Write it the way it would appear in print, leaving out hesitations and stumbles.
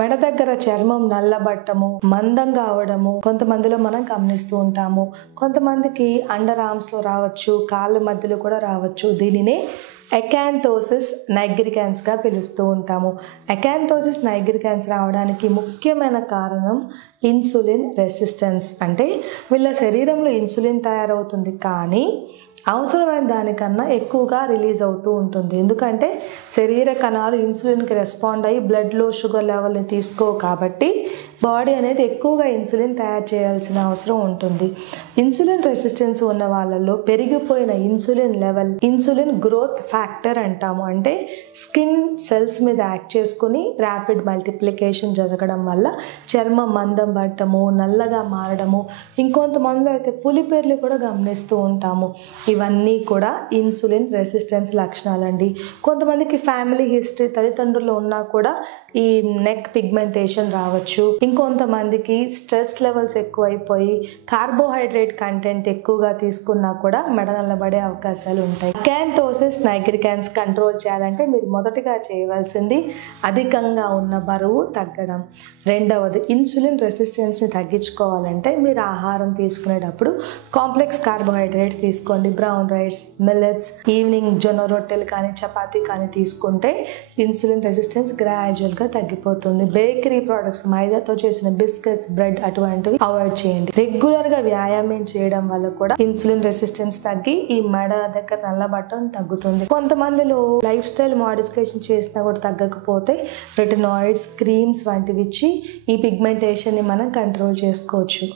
మెడ దగ్గర చర్మం నల్లబట్టము, మందంగా అవడము కొంతమందిలో మనం గమనిస్తూ ఉంటాము. కొంతమందికి అండర్ ఆర్మ్స్ లో రావచ్చు, కాళ్ళ మధ్యలో కూడా రావచ్చు. దీనినే అకాంతోసిస్ నైగ్రికాన్స్ గా పిలుస్తూ ఉంటాము. అకాంతోసిస్ నైగ్రికాన్స్ రావడానికి ముఖ్యమైన కారణం ఇన్సులిన్ రెసిస్టెన్స్. అంటే వీళ్ళ శరీరంలో ఇన్సులిన్ తయారవుతుంది, కానీ అవసరమైన దానికన్నా ఎక్కువగా రిలీజ్ అవుతూ ఉంటుంది. ఎందుకంటే శరీర కణాలు ఇన్సులిన్కి రెస్పాండ్ అయ్యి బ్లడ్లో షుగర్ లెవెల్ని తీసుకో, కాబట్టి బాడీ అనేది ఎక్కువగా ఇన్సులిన్ తయారు చేయాల్సిన అవసరం ఉంటుంది. ఇన్సులిన్ రెసిస్టెన్స్ ఉన్న వాళ్ళలో పెరిగిపోయిన insulin level insulin growth factor అంటాము. అంటే స్కిన్ సెల్స్ మీద యాక్ట్ చేసుకుని ర్యాపిడ్ మల్టిప్లికేషన్ జరగడం వల్ల చర్మం మందం పడటము, నల్లగా మారడము, ఇంకొంతమందిలో అయితే పులిపేర్లు కూడా గమనిస్తూ ఉంటాము. ఇవన్నీ కూడా ఇన్సులిన్ రెసిస్టెన్స్ లక్షణాలండి. కొంతమందికి ఫ్యామిలీ హిస్టరీ తల్లిదండ్రులు ఉన్నా కూడా ఈ నెక్ పిగ్మెంటేషన్ రావచ్చు. ఇంకొంతమందికి స్ట్రెస్ లెవెల్స్ ఎక్కువైపోయి కార్బోహైడ్రేట్ కంటెంట్ ఎక్కువగా తీసుకున్నా కూడా మెడ నల్లబడే అవకాశాలు ఉంటాయి. అకాంతోసిస్ నైగ్రికాన్స్ కంట్రోల్ చేయాలంటే మీరు మొదటిగా చేయవలసింది అధికంగా ఉన్న బరువు తగ్గడం. రెండవది ఇన్సులిన్ రెసిస్టెన్స్ని తగ్గించుకోవాలంటే మీరు ఆహారం తీసుకునేటప్పుడు కాంప్లెక్స్ కార్బోహైడ్రేట్స్ తీసుకోండి. బ్రౌన్ రైస్, మిల్లెట్స్, ఈవినింగ్ జొన్న రొట్టెలు కానీ చపాతీ కానీ తీసుకుంటే ఇన్సులిన్ రెసిస్టెన్స్ గ్రాడ్యువల్గా తగ్గిపోతుంది. బేకరీ ప్రోడక్ట్స్, మైదాతో చేసిన బిస్కెట్స్, బ్రెడ్ అటువంటివి అవాయిడ్ చేయండి. రెగ్యులర్గా వ్యాయామం చేయడం వల్ల కూడా ఇన్సులిన్ రెసిస్టెన్స్ తగ్గి ఈ మెడ దగ్గర నల్లబట్టం తగ్గుతుంది. కొంతమందిలో లైఫ్ స్టైల్ మోడిఫికేషన్ చేసినా కూడా తగ్గకపోతే రెటినాయిడ్స్, క్రీమ్స్ వంటివి ఇచ్చి ఈ పిగ్మెంటేషన్ని మనం కంట్రోల్ చేసుకోవచ్చు.